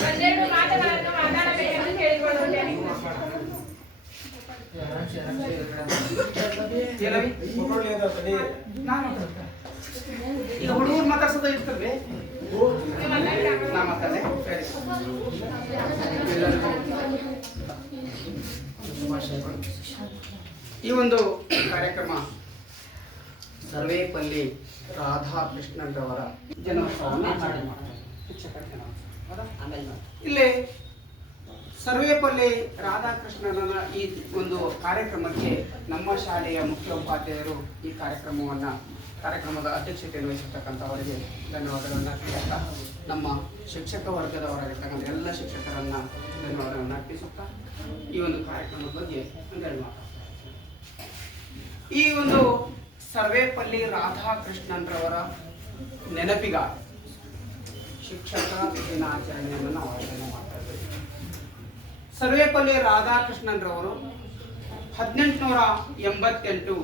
ಒಂದೆರಡು ಮಾತುಗಳನ್ನು ಮಾತಾಡಬೇಕೆಂದು ಹುಡುಗರು ಮಾತಾಡ್ಸೋದು ಇರ್ತದೆ. ಈ ಒಂದು ಕಾರ್ಯಕ್ರಮ ಸರ್ವೇಪಲ್ಲಿ ರಾಧಾಕೃಷ್ಣನ್ರವರ ಜನ್ಮೋತ್ಸವವನ್ನು ಮಾಡಿ ಮಾಡ್ತಾರೆ? ಇಲ್ಲಿ ಸರ್ವೇಪಲ್ಲಿ ರಾಧಾಕೃಷ್ಣನ ಈ ಒಂದು ಕಾರ್ಯಕ್ರಮಕ್ಕೆ ನಮ್ಮ ಶಾಲೆಯ ಮುಖ್ಯೋಪಾಧ್ಯಾಯರು ಈ ಕಾರ್ಯಕ್ರಮವನ್ನ, ಕಾರ್ಯಕ್ರಮದ ಅಧ್ಯಕ್ಷತೆಯನ್ನು ವಹಿಸಿರ್ತಕ್ಕಂಥವರಿಗೆ ಧನ್ಯವಾದಗಳನ್ನು ಅರ್ಪಿಸುತ್ತಾ ನಮ್ಮ ಶಿಕ್ಷಕ ವರ್ಗದವರಾಗಿರ್ತಕ್ಕಂಥ ಎಲ್ಲ ಶಿಕ್ಷಕರನ್ನ ಧನ್ಯವಾದಗಳನ್ನು ಅರ್ಪಿಸುತ್ತಾ ಈ ಒಂದು ಕಾರ್ಯಕ್ರಮದ ಬಗ್ಗೆ ಒಂದೆರಡು ಈ ಒಂದು ಸರ್ವೇಪಲ್ಲಿ ರಾಧಾಕೃಷ್ಣನ್ರವರ ನೆನಪಿಗಾಗಿ ಶಿಕ್ಷಕ ದಿನಾಚರಣೆಯನ್ನು ನಾವು ಆಚರಣೆ ಮಾಡ್ತಾ ಇದ್ದೀವಿ. ಸರ್ವೇಪಲ್ಲಿ ರಾಧಾಕೃಷ್ಣನ್ರವರು ಹದಿನೆಂಟುನೂರ ಎಂಬತ್ತೆಂಟು